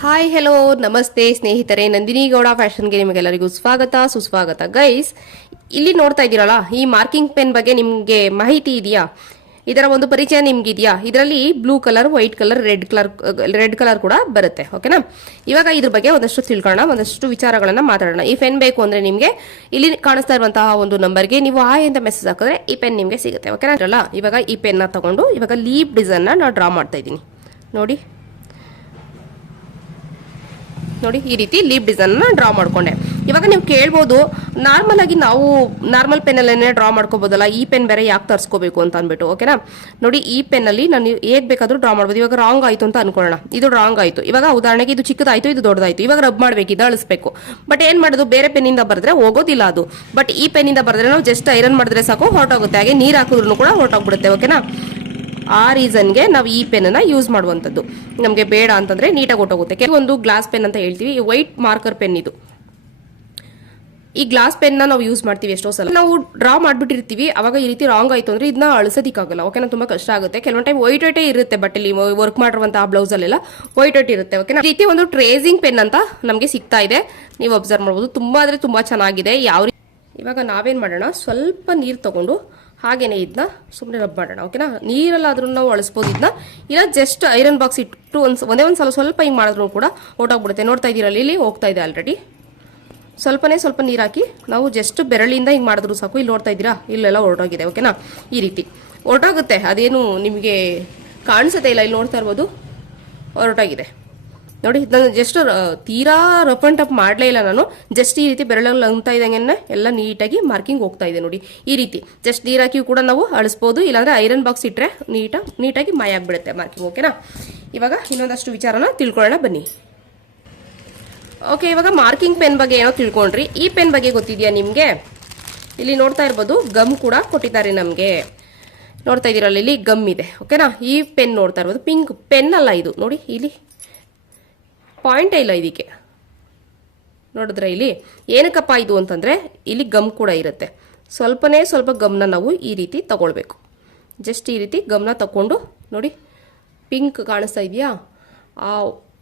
Hi hello ನಮಸ್ತೆ ಸ್ನೇಹಿತರೆ, ನಂದಿನಿ ಗೌಡ ಫ್ಯಾಷನ್ಗೆ ನಿಮಗೆಲ್ಲರಿಗೂ ಸ್ವಾಗತ, ಸುಸ್ವಾಗತ. ಗೈಸ್ ಇಲ್ಲಿ ನೋಡ್ತಾ ಇದ್ದೀರಲ್ಲ, ಈ ಮಾರ್ಕಿಂಗ್ ಪೆನ್ ಬಗ್ಗೆ ನಿಮಗೆ ಮಾಹಿತಿ ಇದೆಯಾ? ಇದರ ಒಂದು ಪರಿಚಯ ನಿಮ್ಗಿದೆಯಾ? ಇದರಲ್ಲಿ blue colour white colour red colour red colour ಕೂಡ ಬರುತ್ತೆ ಓಕೆನಾ ಇವಾಗ ಇದ್ರ ಬಗ್ಗೆ ಒಂದಷ್ಟು ತಿಳ್ಕೊಳ್ಳೋಣ, ಒಂದಷ್ಟು ವಿಚಾರಗಳನ್ನ ಮಾತಾಡೋಣ. ಈ ಪೆನ್ ಬೇಕು ಅಂದ್ರೆ ನಿಮಗೆ ಇಲ್ಲಿ ಕಾಣಿಸ್ತಾ ಇರುವಂತಹ ಒಂದು ನಂಬರ್ಗೆ ನೀವು ಆ ಅಂತ ಮೆಸೇಜ್ ಹಾಕಿದ್ರೆ ಈ ಪೆನ್ ನಿಮಗೆ ಸಿಗುತ್ತೆ ಓಕೆನಾ ಇವಾಗ ಈ ಪೆನ್ನ ತಗೊಂಡು ಇವಾಗ ಲೀಪ್ ಡಿಸೈನ್ ನಾ ಡ್ರಾ ಮಾಡ್ತಾ ಇದ್ದೀನಿ. ನೋಡಿ. ನೋಡಿ, ಈ ರೀತಿ ಲೀಪ್ ಡಿಸೈನ್ ಡ್ರಾ ಮಾಡ್ಕೊಂಡೆ. ಇವಾಗ ನೀವು ಕೇಳ್ಬೋದು ನಾರ್ಮಲ್ ಆಗಿ ನಾವು ನಾರ್ಮಲ್ ಪೆನ್ನಲ್ಲೇ ಡ್ರಾ ಮಾಡ್ಕೋಬೋದಲ್ಲ, ಈ ಪೆನ್ ಬೇರೆ ಯಾಕೆ ತರಿಸ್ಕೋಬೇಕು ಅಂತ ಅಂದ್ಬಿಟ್ಟು ಓಕೆನಾ ನೋಡಿ, ಈ ಪೆನ್ನಲ್ಲಿ ನಾನು ಹೇಗ್ ಬೇಕಾದ್ರೂ ಡ್ರಾ ಮಾಡ್ಬೋದು. ಇವಾಗ ರಾಂಗ್ ಆಯ್ತು ಅಂತ ಅನ್ಕೊಳ್ಳೋಣ. ಇದು ರಾಂಗ್ ಆಯ್ತು. ಇವಾಗ ಉದಾಹರಣೆಗೆ ಇದು ಚಿಕ್ಕದಾಯ್ತು, ಇದು ದೊಡ್ಡದಾಯ್ತು. ಇವಾಗ ರಬ್ ಮಾಡ್ಬೇಕು, ಇದು ಅಳಿಸ್ಬೇಕು. ಬಟ್ ಏನ್ ಮಾಡೋದು? ಬೇರೆ ಪೆನ್ನಿಂದ ಬರೆದ್ರೆ ಹೋಗೋದಿಲ್ಲ ಅದು. ಬಟ್ ಈ ಪೆನ್ನಿಂದ ಬರೆದ್ರೆ ನಾವು ಜಸ್ಟ್ ಐರನ್ ಮಾಡಿದ್ರೆ ಸಾಕು ಹೊರಟೋಗುತ್ತೆ ಹಾಗೆ ನೀರು ಹಾಕಿದ್ರು ಕೂಡ ಹೊರಟೋಗ್ಬಿಡುತ್ತೆ ಓಕೆನಾ ಆ ರೀಸನ್ಗೆ ನಾವು ಈ ಪೆನ್ನ ಯೂಸ್ ಮಾಡುವಂಥದ್ದು. ನಮಗೆ ಬೇಡ ಅಂತಂದ್ರೆ ನೀಟಾಗಿ ಹೊಟ್ಟೋಗುತ್ತೆ ಕೆಲವೊಂದು ಗ್ಲಾಸ್ ಪೆನ್ ಅಂತ ಹೇಳ್ತೀವಿ ವೈಟ್ ಮಾರ್ಕರ್ ಪೆನ್ ಇದು. ಈ ಗ್ಲಾಸ್ ಪೆನ್ನ ನಾವು ಯೂಸ್ ಮಾಡ್ತೀವಿ ಎಷ್ಟೋ ಸಲ. ನಾವು ಡ್ರಾ ಮಾಡ್ಬಿಟ್ಟಿರ್ತೀವಿ, ಅವಾಗ ಈ ರೀತಿ ರಾಂಗ್ ಆಯ್ತು ಅಂದ್ರೆ ಇದನ್ನ ಅಳಿಸೋದಿಕ್ಕಾಗಲ್ಲ. ಓಕೆನಾ ತುಂಬಾ ಕಷ್ಟ ಆಗುತ್ತೆ. ಕೆಲವೊಂದು ಟೈಮ್ ವೈಟ್ ವೈಟೇ ಇರುತ್ತೆ ಬಟ್ ಇಲ್ಲಿ ವರ್ಕ್ ಮಾಡಿರುವಂತಹ ಬ್ಲೌಸ್ ಅಲ್ಲೆಲ್ಲ ವೈಟ್ ವೈಟ್ ಇರುತ್ತೆ. ಓಕೆನಾ ರೀತಿ ಒಂದು ಟ್ರೇಸಿಂಗ್ ಪೆನ್ ಅಂತ ನಮಗೆ ಸಿಗ್ತಾ ಇದೆ. ನೀವು ಅಬ್ಸರ್ವ್ ಮಾಡ್ಬೋದು. ತುಂಬಾ ಅಂದ್ರೆ ತುಂಬಾ ಚೆನ್ನಾಗಿದೆ. ಯಾವ ಇವಾಗ ನಾವೇನ್ ಮಾಡೋಣ, ಸ್ವಲ್ಪ ನೀರು ತಗೊಂಡು ಹಾಗೇನೆ ಇದನ್ನ ಸುಮ್ಮನೆ ರಬ್ ಮಾಡೋಣ ಓಕೆನಾ ನೀರಲ್ಲಾದ್ರೂ ನಾವು ಅಳಿಸ್ಬೋದು ಇದನ್ನ ಇಲ್ಲ ಜಸ್ಟ್ ಐರನ್ ಬಾಕ್ಸ್ ಇಟ್ಟು ಒಂದು ಒಂದೇ ಒಂದು ಸಲ ಸ್ವಲ್ಪ ಹಿಂಗೆ ಮಾಡಿದ್ರು ಕೂಡ ಓಟಾಗ್ಬಿಡುತ್ತೆ ನೋಡ್ತಾ ಇದ್ದೀರಲ್ಲ ಇಲ್ಲಿ ಹೋಗ್ತಾ ಇದೆ ಆಲ್ರೆಡಿ ಸ್ವಲ್ಪನೇ ಸ್ವಲ್ಪ ನೀರು ಹಾಕಿ ನಾವು ಜಸ್ಟ್ ಬೆರಳಿಂದ ಹಿಂಗೆ ಮಾಡಿದ್ರು ಸಾಕು. ಇಲ್ಲಿ ನೋಡ್ತಾ ಇದ್ದೀರಾ ಇಲ್ಲೆಲ್ಲ ಹೊರಟೋಗಿದೆ ಓಕೆನಾ ಈ ರೀತಿ. ಹೊರಟೋಗುತ್ತೆ ಅದೇನು ನಿಮಗೆ ಕಾಣಿಸುತ್ತೆ ಇಲ್ಲ, ಇಲ್ಲಿ ನೋಡ್ತಾ ಇರ್ಬೋದು. ಹೊರಟೋಗಿದೆ ನೋಡಿ, ನಾನು ಜಸ್ಟ್ ತೀರಾ ರಫ್ ಅಂಡ್ ಟಪ್ ಮಾಡಲೇ ಇಲ್ಲ ನಾನು. ಜಸ್ಟ್ ಈ ರೀತಿ ಬೆರಳಲ್ಲಿ ಲಂಗ್ತಾ ಇದ್ದಂಗೆ ಎಲ್ಲ ನೀಟಾಗಿ ಮಾರ್ಕಿಂಗ್ ಹೋಗ್ತಾ ಇದೆ ನೋಡಿ. ಈ ರೀತಿ ಜಸ್ಟ್ ನೀರಾಕಿಯೂ ಕೂಡ ನಾವು ಅಳಿಸ್ಬೋದು. ಇಲ್ಲಾಂದ್ರೆ ಐರನ್ ಬಾಕ್ಸ್ ಇಟ್ಟರೆ ನೀಟಾಗಿ ನೀಟಾಗಿ ಮಾಯ ಆಗ್ಬಿಡುತ್ತೆ ಮಾರ್ಕಿಂಗ್ ಓಕೆನಾ ಇವಾಗ ಇನ್ನೊಂದಷ್ಟು ವಿಚಾರನ ತಿಳ್ಕೊಳ್ಳೋಣ, ಬನ್ನಿ. ಓಕೆ ಇವಾಗ ಮಾರ್ಕಿಂಗ್ ಪೆನ್ ಬಗ್ಗೆ ಏನೋ ತಿಳ್ಕೊಂಡ್ರಿ. ಈ ಪೆನ್ ಬಗ್ಗೆ ಗೊತ್ತಿದೆಯಾ ನಿಮಗೆ? ಇಲ್ಲಿ ನೋಡ್ತಾ ಇರ್ಬೋದು ಗಮ್ ಕೂಡ ಕೊಟ್ಟಿದ್ದಾರೆ ನಮಗೆ. ನೋಡ್ತಾ ಇದ್ದೀರಲ್ಲ, ಇಲ್ಲಿ ಗಮ್ ಇದೆ ಓಕೆನಾ ಈ ಪೆನ್ ನೋಡ್ತಾ ಇರ್ಬೋದು ಪಿಂಕ್ ಪೆನ್ ಅಲ್ಲ ಇದು. ನೋಡಿ, ಇಲ್ಲಿ ಪಾಯಿಂಟೇ ಇಲ್ಲ ಇದಕ್ಕೆ ನೋಡಿದ್ರೆ ಇಲ್ಲಿ ಏನಕ್ಕಪ್ಪ ಇದು ಅಂತಂದರೆ ಇಲ್ಲಿ ಗಮ್ ಕೂಡ ಇರುತ್ತೆ. ಸ್ವಲ್ಪನೇ ಸ್ವಲ್ಪ ಗಮ್ನ ನಾವು ಈ ರೀತಿ ತಗೊಳ್ಬೇಕು. ಜಸ್ಟ್ ಈ ರೀತಿ ಗಮ್ನ ತಗೊಂಡು ನೋಡಿ ಪಿಂಕ್ ಕಾಣಿಸ್ತಾ ಇದೆಯಾ? ಆ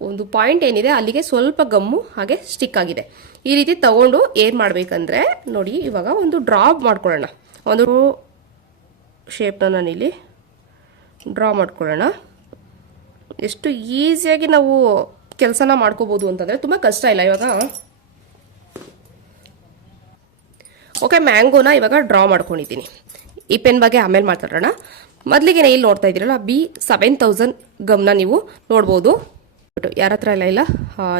ಒಂದು ಪಾಯಿಂಟ್ ಏನಿದೆ ಅಲ್ಲಿಗೆ ಸ್ವಲ್ಪ ಗಮ್ಮು ಹಾಗೆ ಸ್ಟಿಕ್ ಆಗಿದೆ. ಈ ರೀತಿ ತಗೊಂಡು ಏನು ಮಾಡಬೇಕಂದ್ರೆ ನೋಡಿ ಇವಾಗ ಒಂದು ಡ್ರಾಪ್ ಮಾಡ್ಕೊಳ್ಳೋಣ. ಒಂದು ಶೇಪ್ನ ನಾನಿಲ್ಲಿ ಡ್ರಾ ಮಾಡ್ಕೊಳ್ಳೋಣ. ಎಷ್ಟು ಈಸಿಯಾಗಿ ನಾವು ಕೆಲಸನ ಮಾಡ್ಕೋಬೋದು ಅಂತಂದರೆ ತುಂಬ ಕಷ್ಟ ಇಲ್ಲ ಇವಾಗ. ಓಕೆ ಮ್ಯಾಂಗೋನ ಇವಾಗ ಡ್ರಾ ಮಾಡ್ಕೊಂಡಿದ್ದೀನಿ. ಈ ಪೆನ್ ಬಗ್ಗೆ ಆಮೇಲೆ ಮಾತಾಡೋಣ. ಮೊದಲಿಗೆ ಇಲ್ಲಿ ನೋಡ್ತಾ ಇದ್ದೀರಲ್ಲ ಬಿ ಸೆವೆನ್ ತೌಸಂಡ್ ಗಮ್ನ ನೀವು ನೋಡ್ಬೋದು. ಯಾರ ಹತ್ರ ಇಲ್ಲ. ಇಲ್ಲ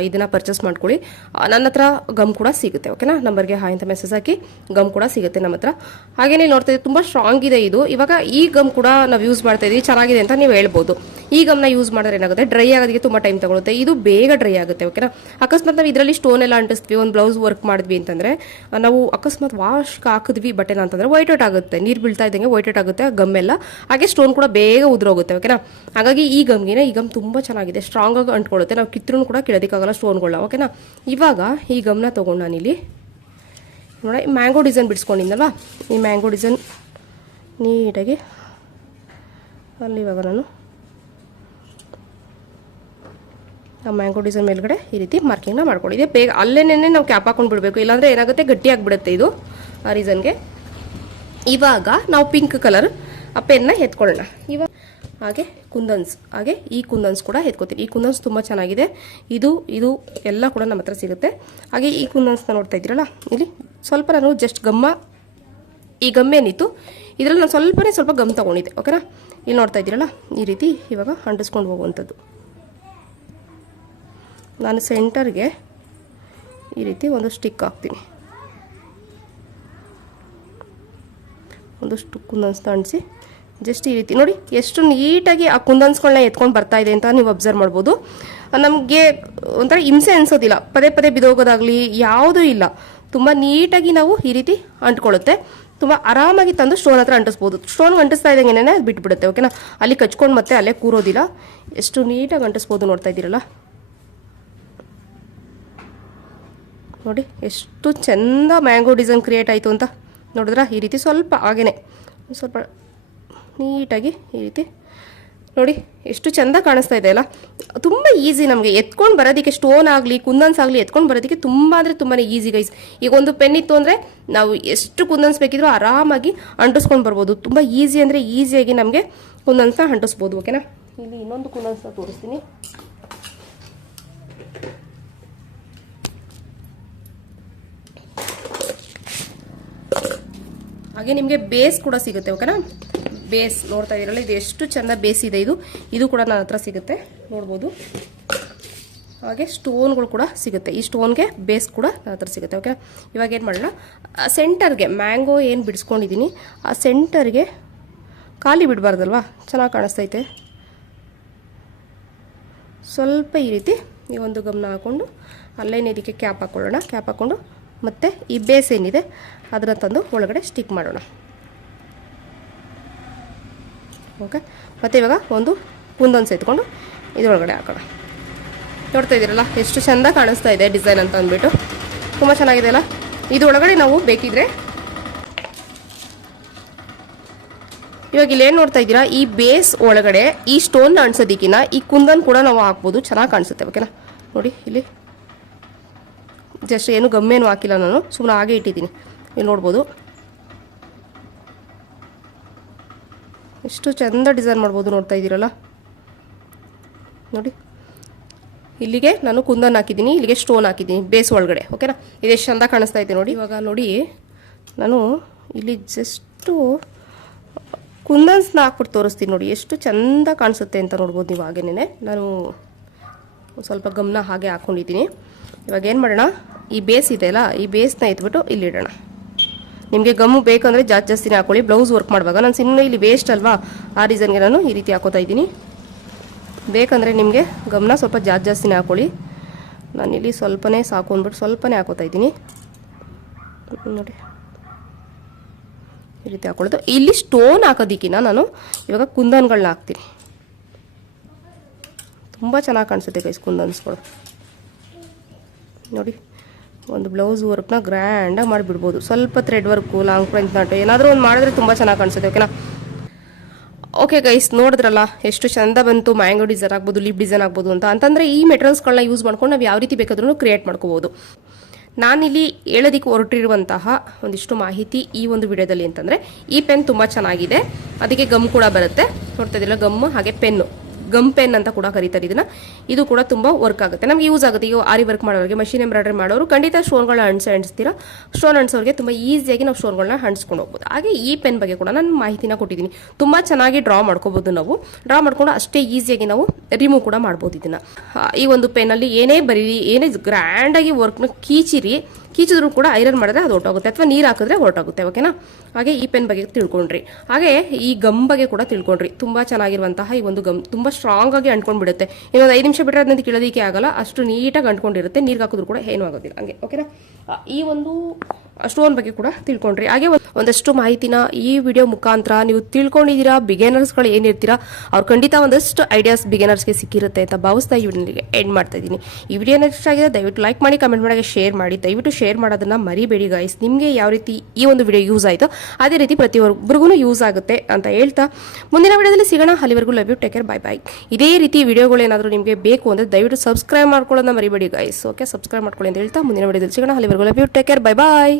ಇದನ್ನ ಪರ್ಚೇಸ್ ಮಾಡ್ಕೊಳ್ಳಿ. ನನ್ನ ಹತ್ರ ಗಮ್ ಕೂಡ ಸಿಗುತ್ತೆ ಓಕೆನಾ ನಂಬರ್ಗೆ ಹಾಯ್ ಅಂತ ಮೆಸೇಜ್ ಹಾಕಿ ಗಮ್ ಕೂಡ ಸಿಗುತ್ತೆ ನಮ್ಮ ಹತ್ರ. ಹಾಗೇನೆ ನೋಡ್ತಾ ಇದ್ದೀವಿ ತುಂಬ ಸ್ಟ್ರಾಂಗ್ ಇದೆ ಇದು. ಇವಾಗ ಈ ಗಮ್ ಕೂಡ ನಾವು ಯೂಸ್ ಮಾಡ್ತಾ ಇದೀವಿ ಚೆನ್ನಾಗಿದೆ ಅಂತ ನೀವು ಹೇಳ್ಬೋದು. ಈ ಗಮ್ನ ಯೂಸ್ ಮಾಡಿದ್ರೆ ಏನಾಗುತ್ತೆ? ಡ್ರೈ ಆಗೋದಕ್ಕೆ ತುಂಬ ಟೈಮ್ ತಗೊಳುತ್ತೆ. ಇದು ಬೇಗ ಡ್ರೈ ಆಗುತ್ತೆ ಓಕೆನಾ ಅಕಸ್ಮಾತ್ ನಾವು ಇದರಲ್ಲಿ ಸ್ಟೋನ್ ಎಲ್ಲ ಅಂಟಿಸ್ತೀವಿ, ಒಂದು ಬ್ಲೌಸ್ ವರ್ಕ್ ಮಾಡಿದ್ವಿ ಅಂತಂದರೆ, ನಾವು ಅಕಸ್ಮಾತ್ ವಾಶ್ ಹಾಕಿದ್ವಿ ಬಟ್ಟೆನ ಅಂತಂದರೆ ವೈಟ್ ಔಟ್ ಆಗುತ್ತೆ. ನೀರು ಬೀಳ್ತಾ ಇದ್ದಂಗೆ ವೈಟ್ ಔಟ್ ಆಗುತ್ತೆ ಗಮ್ ಎಲ್ಲ. ಹಾಗೆ ಸ್ಟೋನ್ ಕೂಡ ಬೇಗ ಉದುರೋಗುತ್ತೆ ಓಕೆನಾ ಹಾಗಾಗಿ ಈ ಗಮ್ಗೆ ಈ ಗಮ್ ತುಂಬ ಚೆನ್ನಾಗಿದೆ. ಸ್ಟ್ರಾಂಗ್ ಆಗಿ ಅಂಟ್ಕೊಳ್ಳುತ್ತೆ ನಾವು ಕಿತ್ರೂನು ಕೂಡ ಕಿಡೋದಕ್ಕಾಗಲ್ಲ ಸ್ಟೋನ್ಗಳನ್ನ, ಓಕೆನಾ? ಇವಾಗ ಈ ಗಮನ ತೊಗೊಂಡು ನಾನಿಲ್ಲಿ ಈ ಮ್ಯಾಂಗೋ ಡಿಸೈನ್ ಬಿಡಿಸ್ಕೊಂಡಿದ್ದಲ್ವಾ ಈ ಮ್ಯಾಂಗೋ ಡಿಸೈನ್ ನೀಟಾಗಿ ಅಲ್ಲಿ ಇವಾಗ ನಾನು ಆ ಮ್ಯಾಂಗೋ ಡಿಸೈನ್ ಮೇಲ್ಗಡೆ ಈ ರೀತಿ ಮಾರ್ಕಿಂಗ್ನ ಮಾಡ್ಕೊಂಡಿದ್ದೆ. ಬೇಗ ಅಲ್ಲೇನೇ ನಾವು ಕ್ಯಾಪ್ ಹಾಕೊಂಡು ಬಿಡಬೇಕು. ಇಲ್ಲಾಂದರೆ ಏನಾಗುತ್ತೆ? ಗಟ್ಟಿ ಆಗಿಬಿಡುತ್ತೆ ಇದು ಆ ರೀಸನ್ಗೆ ಇವಾಗ ನಾವು ಪಿಂಕ್ ಕಲರ್ ಆ ಪೆನ್ನ ಎತ್ಕೊಳ್ಳೋಣ. ಇವಾಗ ಹಾಗೆ ಕುಂದನ್ಸ್, ಹಾಗೆ ಈ ಕುಂದನ್ಸ್ ಕೂಡ ಎತ್ಕೋತೀನಿ. ಈ ಕುಂದನ್ಸ್ ತುಂಬ ಚೆನ್ನಾಗಿದೆ. ಇದು ಇದು ಎಲ್ಲ ಕೂಡ ನಮ್ಮ ಹತ್ರ ಸಿಗುತ್ತೆ. ಹಾಗೆ ಈ ಕುಂದನ್ಸ್ನ ನೋಡ್ತಾ ಇದ್ದೀರಲ್ಲ, ಇಲ್ಲಿ ಸ್ವಲ್ಪ ನಾನು ಜಸ್ಟ್ ಗಮ್ಮ, ಈ ಗಮ್ಮೇನಿತ್ತು ಇದರಲ್ಲಿ ನಾನು ಸ್ವಲ್ಪನೇ ಸ್ವಲ್ಪ ಗಮ್ ತೊಗೊಂಡಿದ್ದೆ ಓಕೆನಾ ಇಲ್ಲಿ ನೋಡ್ತಾ ಇದ್ದೀರಲ್ಲ, ಈ ರೀತಿ ಇವಾಗ ಅಂಟಿಸ್ಕೊಂಡು ಹೋಗುವಂಥದ್ದು. ನಾನು ಸೆಂಟರ್ಗೆ ಈ ರೀತಿ ಒಂದು ಸ್ಟಿಕ್ ಹಾಕ್ತೀನಿ. ಒಂದು ಸ್ಟಿಕ್ ಕುಂದನ್ಸ್ ಅಂಟಿಸಿ ಜಸ್ಟ್ ಈ ರೀತಿ. ನೋಡಿ, ಎಷ್ಟು ನೀಟಾಗಿ ಆ ಕುಂದನ್ಸ್ಗಳನ್ನ ಎತ್ಕೊಂಡು ಬರ್ತಾ ಇದೆ ಅಂತ ನೀವು ಅಬ್ಸರ್ವ್ ಮಾಡ್ಬೋದು. ನಮಗೆ ಒಂಥರ ಹಿಂಸೆ ಅನಿಸೋದಿಲ್ಲ. ಪದೇ ಪದೇ ಬಿದೋಗೋದಾಗಲಿ, ಯಾವುದೂ ಇಲ್ಲ. ತುಂಬ ನೀಟಾಗಿ ನಾವು ಈ ರೀತಿ ಅಂಟ್ಕೊಳ್ಳುತ್ತೆ. ತುಂಬ ಆರಾಮಾಗಿ ತಂದು ಸ್ಟೋನ್ ಹತ್ರ ಅಂಟಿಸ್ಬೋದು. ಸ್ಟೋನ್ ಅಂಟಿಸ್ತಾ ಇದ್ದಂಗೆ ಅದು ಬಿಟ್ಬಿಡುತ್ತೆ ಓಕೆನಾ ಅಲ್ಲಿ ಕಚ್ಕೊಂಡು ಮತ್ತೆ ಅಲ್ಲೇ ಕೂರೋದಿಲ್ಲ. ಎಷ್ಟು ನೀಟಾಗಿ ಅಂಟಿಸ್ಬೋದು ನೋಡ್ತಾ ಇದ್ದೀರಲ್ಲ? ನೋಡಿ, ಎಷ್ಟು ಚೆಂದ ಮ್ಯಾಂಗೋ ಡಿಸೈನ್ ಕ್ರಿಯೇಟ್ ಆಯಿತು ಅಂತ ನೋಡಿದ್ರಾ? ಈ ರೀತಿ ಸ್ವಲ್ಪ ಹಾಗೇನೆ. ಸ್ವಲ್ಪ ನೀಟಾಗಿ ಈ ರೀತಿ. ನೋಡಿ, ಎಷ್ಟು ಚೆಂದ ಕಾಣಿಸ್ತಾ ಇದೆ ಅಲ್ಲ? ತುಂಬ ಈಸಿ ನಮಗೆ. ಎತ್ಕೊಂಡು ಬರೋದಕ್ಕೆ ಸ್ಟೋನ್ ಆಗಲಿ, ಕುಂದನ್ಸ್ ಆಗಲಿ ಎತ್ಕೊಂಡು ಬರೋದಕ್ಕೆ ತುಂಬ ಅಂದರೆ ತುಂಬಾ ಈಸಿ ಗೈಸ್ ಈಗ ಒಂದು ಪೆನ್ ಇತ್ತು ಅಂದರೆ ನಾವು ಎಷ್ಟು ಕುಂದನ್ಸ್ ಬೇಕಿದ್ರೂ ಆರಾಮಾಗಿ ಅಂಟಿಸ್ಕೊಂಡು ಬರ್ಬೋದು. ತುಂಬ ಈಸಿ ಅಂದರೆ ಈಸಿಯಾಗಿ ನಮಗೆ ಕುಂದನ್ಸ್ನ ಅಂಟಿಸ್ಬೋದು ಓಕೆನಾ ಇಲ್ಲಿ ಇನ್ನೊಂದು ಕುಂದನ್ಸ್ನ ತೋರಿಸ್ತೀನಿ. ಹಾಗೆ ನಿಮಗೆ ಬೇಸ್ ಕೂಡ ಸಿಗುತ್ತೆ ಓಕೆನಾ ಬೇಸ್ ನೋಡ್ತಾ ಇದ್ರಲ್ಲ, ಇದು ಎಷ್ಟು ಚೆಂದ ಬೇಸ್ ಇದೆ ಇದು. ಇದು ಕೂಡ ನನ್ನ ಹತ್ರ ಸಿಗುತ್ತೆ. ನೋಡ್ಬೋದು. ಹಾಗೆ ಸ್ಟೋನ್ಗಳು ಕೂಡ ಸಿಗುತ್ತೆ. ಈ ಸ್ಟೋನ್ಗೆ ಬೇಸ್ ಕೂಡ ನನ್ನ ಹತ್ರ ಸಿಗುತ್ತೆ. ಓಕೆ ಇವಾಗ ಏನು ಮಾಡೋಣ? ಸೆಂಟರ್ಗೆ ಮ್ಯಾಂಗೋ ಏನು ಬಿಡಿಸ್ಕೊಂಡಿದ್ದೀನಿ ಆ ಸೆಂಟರ್ಗೆ ಖಾಲಿ ಬಿಡಬಾರ್ದಲ್ವಾ? ಚೆನ್ನಾಗಿ ಕಾಣಿಸ್ತೈತೆ. ಸ್ವಲ್ಪ ಈ ರೀತಿ ಈ ಒಂದು ಗಮನ ಹಾಕ್ಕೊಂಡು ಅಲ್ಲೇನು ಇದಕ್ಕೆ ಕ್ಯಾಪ್ ಹಾಕ್ಕೊಳ್ಳೋಣ ಕ್ಯಾಪ್ ಹಾಕ್ಕೊಂಡು ಮತ್ತು ಈ ಬೇಸ್ ಏನಿದೆ, ಅದನ್ನು ತಂದು ಒಳಗಡೆ ಸ್ಟಿಕ್ ಮಾಡೋಣ. ಓಕೆ? ಮತ್ತು ಇವಾಗ ಒಂದು ಕುಂದೊಂದು ಸೇತ್ಕೊಂಡು ಇದರೊಳಗಡೆ ಹಾಕೋಣ. ನೋಡ್ತಾ ಇದ್ದೀರಲ್ಲ, ಎಷ್ಟು ಚೆಂದ ಕಾಣಿಸ್ತಾ ಇದೆ ಡಿಸೈನ್ ಅಂತ ಅಂದ್ಬಿಟ್ಟು. ತುಂಬ ಚೆನ್ನಾಗಿದೆ ಅಲ್ಲ? ಇದರೊಳಗಡೆ ನಾವು ಬೇಕಿದ್ರೆ ಇವಾಗ ಏನು ನೋಡ್ತಾ ಇದ್ದೀರಾ? ಈ ಬೇಸ್ ಒಳಗಡೆ, ಈ ಸ್ಟೋನ್ ಅನ್ಸೋದಿಕ್ಕಿನ ಈ ಕುಂದನ್ ಕೂಡ ನಾವು ಹಾಕ್ಬೋದು. ಚೆನ್ನಾಗಿ ಕಾಣಿಸುತ್ತೆ ಓಕೆನಾ ನೋಡಿ, ಇಲ್ಲಿ. ಜಸ್ಟ್ ಏನು ಗಮ್ಮೇನು ಹಾಕಿಲ್ಲ ನಾನು ಸುಮ್ಮನೆ ಹಾಗೆ ಇಟ್ಟಿದ್ದೀನಿ. ಇಲ್ಲಿ ನೋಡ್ಬೋದು. ಎಷ್ಟು ಚಂದ ಡಿಸೈನ್ ಮಾಡ್ಬೋದು ನೋಡ್ತಾ ಇದ್ದೀರಲ್ಲ? ನೋಡಿ. ಇಲ್ಲಿಗೆ ನಾನು ಕುಂದನ್ ಹಾಕಿದ್ದೀನಿ, ಇಲ್ಲಿಗೆ ಸ್ಟೋನ್ ಹಾಕಿದ್ದೀನಿ, ಬೇಸ್ ಒಳಗಡೆ ಓಕೆನಾ ಇದೆಷ್ಟು ಚಂದ ಕಾಣಿಸ್ತಾ ಇದೆ ನೋಡಿ. ಇವಾಗ ನೋಡಿ, ನಾನು ಇಲ್ಲಿ ಜಸ್ಟು ಕುಂದನ್ಸ್ನ ಹಾಕ್ಬಿಟ್ಟು ತೋರಿಸ್ತೀನಿ ನೋಡಿ, ಎಷ್ಟು ಚಂದ ಕಾಣಿಸುತ್ತೆ ಅಂತ ನೋಡ್ಬೋದು ನೀವು ಹಾಗೇನೆ ನಾನು ಸ್ವಲ್ಪ ಗಮನ ಹಾಗೆ ಹಾಕ್ಕೊಂಡಿದ್ದೀನಿ ಇವಾಗ ಏನು ಮಾಡೋಣ? ಈ ಬೇಸ್ ಇದೆಯಲ್ಲ ಈ ಬೇಸ್ನ ಎತ್ಬಿಟ್ಟು ಇಲ್ಲಿಡೋಣ ನಿಮಗೆ ಗಮ್ಮು ಬೇಕಂದರೆ ಜಾಸ್ತಿ ಜಾಸ್ತಿನೇ ಹಾಕೊಳ್ಳಿ. ಬ್ಲೌಸ್ ವರ್ಕ್ ಮಾಡುವಾಗ. ನಾನು ಸಿನ್ನ ಇಲ್ಲಿ ವೇಸ್ಟ್ ಅಲ್ವಾ? ಆ ರೀಸನ್ಗೆ ನಾನು ಈ ರೀತಿ ಹಾಕೋತಾ ಇದ್ದೀನಿ. ಬೇಕಂದರೆ ನಿಮಗೆ ಗಮನ ಸ್ವಲ್ಪ ಜಾಸ್ತಿ ಜಾಸ್ತಿನೇ ಹಾಕೊಳ್ಳಿ. ನಾನಿಲ್ಲಿ ಸ್ವಲ್ಪನೇ ಸಾಕು ಅಂದ್ಬಿಟ್ಟು ಸ್ವಲ್ಪನೇ ಹಾಕೋತಾ ಇದ್ದೀನಿ. ನೋಡಿ. ಈ ರೀತಿ ಹಾಕೊಳ್ಳೋದು. ಇಲ್ಲಿ ಸ್ಟೋನ್ ಹಾಕೋದಿಕ್ಕಿನ ನಾನು ಇವಾಗ ಕುಂದನ್ಗಳನ್ನ ಹಾಕ್ತೀನಿ. ತುಂಬ ಚೆನ್ನಾಗಿ ಕಾಣಿಸುತ್ತೆ ಗೈಸ್ ಕುಂದನ್ಸ್ಗಳು. ನೋಡಿ. ಒಂದು ಬ್ಲೌಸ್ ವರ್ಕ್ನ ಗ್ರ್ಯಾಂಡಾಗಿ ಮಾಡಿಬಿಡ್ಬೋದು. ಸ್ವಲ್ಪ thread work long French knot, ಏನಾದರೂ ಒಂದು ಮಾಡಿದ್ರೆ ತುಂಬ ಚೆನ್ನಾಗಿ ಕಾಣಿಸುತ್ತೆ ಓಕೆನಾ ಓಕೆ ಗೈಸ್ ನೋಡಿದ್ರಲ್ಲ, ಎಷ್ಟು ಚಂದ ಬಂತು ಮ್ಯಾಂಗೋ ಡಿಸೈನ್ ಆಗ್ಬೋದು ಲಿಪ್ ಡಿಸೈನ್ ಆಗ್ಬೋದು ಅಂತ. ಅಂತಂದರೆ ಈ ಮೆಟೀರಿಯಲ್ಸ್ಗಳನ್ನ ಯೂಸ್ ಮಾಡ್ಕೊಂಡು ನಾವು ಯಾವ ರೀತಿ ಬೇಕಾದ್ರೂ ಕ್ರಿಯೇಟ್ ಮಾಡ್ಕೋಬೋದು. ನಾನಿಲ್ಲಿ ಹೇಳೋದಕ್ಕೆ ಹೊರಟಿರುವಂತಹ ಒಂದಿಷ್ಟು ಮಾಹಿತಿ ಈ ಒಂದು ವಿಡಿಯೋದಲ್ಲಿ ಅಂತಂದರೆ, ಈ ಪೆನ್ ತುಂಬ ಚೆನ್ನಾಗಿದೆ. ಅದಕ್ಕೆ ಗಮ್ ಕೂಡ ಬರುತ್ತೆ. ನೋಡ್ತಾ ಇದ್ದಿಲ್ಲ ಗಮ್ ಹಾಗೆ ಪೆನ್ನು ಗಮ್ ಪೆನ್ ಅಂತ ಕೂಡ ಕರೀತಾರೆ ಇದನ್ನ. ಇದು ಕೂಡ ತುಂಬ ವರ್ಕ್ ಆಗುತ್ತೆ. ನಮಗೆ ಯೂಸ್ ಆಗುತ್ತೆ. ಈಗ ಆರಿ ವರ್ಕ್ ಮಾಡೋರಿಗೆ ಮಷಿನ್ ಎಂಬ್ರಾಯ್ಡ್ರಿ ಮಾಡೋರು ಖಂಡಿತ ಸ್ಟೋನ್ಗಳನ್ನ ಅಣಿಸಿ ಅಂಟಿಸ್ತೀರಾ ಸ್ಟೋನ್ ಅಂಟಿಸೋರಿಗೆ ತುಂಬ ಈಸಿಯಾಗಿ ನಾವು ಸ್ಟೋನ್ಗಳನ್ನ ಹಂಚ್ಕೊಂಡು ಹೋಗ್ಬೋದು. ಹಾಗೆ ಈ ಪೆನ್ ಬಗ್ಗೆ ಕೂಡ ನಾನು ಮಾಹಿತಿನ ಕೊಟ್ಟಿದ್ದೀನಿ ತುಂಬ ಚೆನ್ನಾಗಿ ಡ್ರಾ ಮಾಡ್ಕೋಬಹುದು ನಾವು. ಡ್ರಾ ಮಾಡ್ಕೊಂಡು ಅಷ್ಟೇ ಈಸಿಯಾಗಿ ನಾವು ರಿಮೂವ್ ಕೂಡ ಮಾಡ್ಬೋದು ಇದನ್ನ. ಈ ಒಂದು ಪೆನ್ನಲ್ಲಿ ಏನೇ ಬರೀರಿ, ಏನೇ ಗ್ರ್ಯಾಂಡಾಗಿ ವರ್ಕ್ನ ಕೀಚಿರಿ ಕೀಚಿದ್ರು ಕೂಡ ಐರನ್ ಮಾಡಿದ್ರೆ ಅದು ಹೊರಟೋಗುತ್ತೆ ಅಥವಾ ನೀರು ಹಾಕಿದ್ರೆ ಹೊರಟೋಗುತ್ತೆ ಓಕೆನಾ ಹಾಗೆ ಈ ಪೆನ್ ಬಗ್ಗೆ ತಿಳ್ಕೊಂಡ್ರಿ. ಹಾಗೆ ಈ ಗಮ್ ಬಗ್ಗೆ ಕೂಡ ತಿಳ್ಕೊಂಡ್ರಿ. ತುಂಬ ಚೆನ್ನಾಗಿರುವಂತಹ ಈ ಒಂದು ಗಮ್ ತುಂಬ ಸ್ಟ್ರಾಂಗ್ ಆಗಿ ಅಂಟ್ಕೊಂಡು ಬಿಡುತ್ತೆ ಇನ್ನೊಂದು ಐದು ನಿಮಿಷ ಬಿಟ್ಟರೆ ಅದನ್ನ ಕೇಳೋದಕ್ಕೆ ಆಗಲ್ಲ. ಅಷ್ಟು ನೀಟಾಗಿ ಅಂಟ್ಕೊಂಡಿರುತ್ತೆ. ನೀರು ಹಾಕಿದ್ರು ಕೂಡ ಏನೂ ಆಗೋದಿಲ್ಲ. ಹಂಗೆ ಓಕೆನಾ ಈ ಒಂದು ಸ್ಟೋನ್ ಬಗ್ಗೆ ಕೂಡ ತಿಳ್ಕೊಂಡ್ರಿ. ಹಾಗೆ ಒಂದಷ್ಟು ಮಾಹಿತಿನ ಈ ವಿಡಿಯೋ ಮುಖಾಂತರ ನೀವು ತಿಳ್ಕೊಂಡಿದ್ದೀರಾ ಬಿಗೇನರ್ಸ್ಗಳು ಏನಿರ್ತೀರಾ ಅವ್ರು ಖಂಡಿತ ಒಂದಷ್ಟು ಐಡಿಯಾಸ್ ಬಿಗೇನರ್ಸ್ಗೆ ಸಿಕ್ಕಿರುತ್ತೆ ಅಂತ ಭಾವಿಸ್ತಾ ಈ ವಿಡಿಯೋಗೆ ಎಂಡ್ ಮಾಡ್ತಾ ಇದ್ದೀನಿ. ಈ ವಿಡಿಯೋ ನೆಕ್ಸ್ಟ್ ಆಗಿದೆ ದಯವಿಟ್ಟು ಲೈಕ್ ಮಾಡಿ ಕಮೆಂಟ್ ಮಾಡಿ ಶೇರ್ ಮಾಡಿ. ದಯವಿಟ್ಟು ಶೇರ್ ಮಾಡೋದನ್ನ ಮರಿಬೇಡಿ ಗೈಸ್ ನಿಮಗೆ ಯಾವ ರೀತಿ ಈ ಒಂದು ವಿಡಿಯೋ ಯೂಸ್ ಆಯಿತು, ಅದೇ ರೀತಿ ಪ್ರತಿಯೊಬ್ಬರಿಗೂ ಯೂಸ್ ಆಗುತ್ತೆ ಅಂತ ಹೇಳ್ತಾ ಮುಂದಿನ ವಿಡಿಯೋದಲ್ಲಿ ಸಿಗೋಣ. ಅಲ್ಲಿವರೆಗೂ love you take care bye bye ಇದೇ ರೀತಿ ವಿಡಿಯೋಗಳು ಏನಾದರೂ ನಿಮಗೆ ಬೇಕು ಅಂದರೆ ದಯವಿಟ್ಟು ಸಬ್ಸ್ಕ್ರೈಬ್ ಮಾಡ್ಕೊಳ್ಳೋದನ್ನ ಮರಿಬೇಡಿ ಗೈಸ್ ಓಕೆ ಸಬ್ಸ್ಕ್ರೈಬ್ ಮಾಡ್ಕೊಳ್ಳಿ ಅಂತ ಹೇಳ್ತಾ ಮುಂದಿನ ವಿಡಿಯೋದಲ್ಲಿ ಸಿಗೋಣ. ಅಲ್ಲಿವರೆಗೂ love you take care bye bye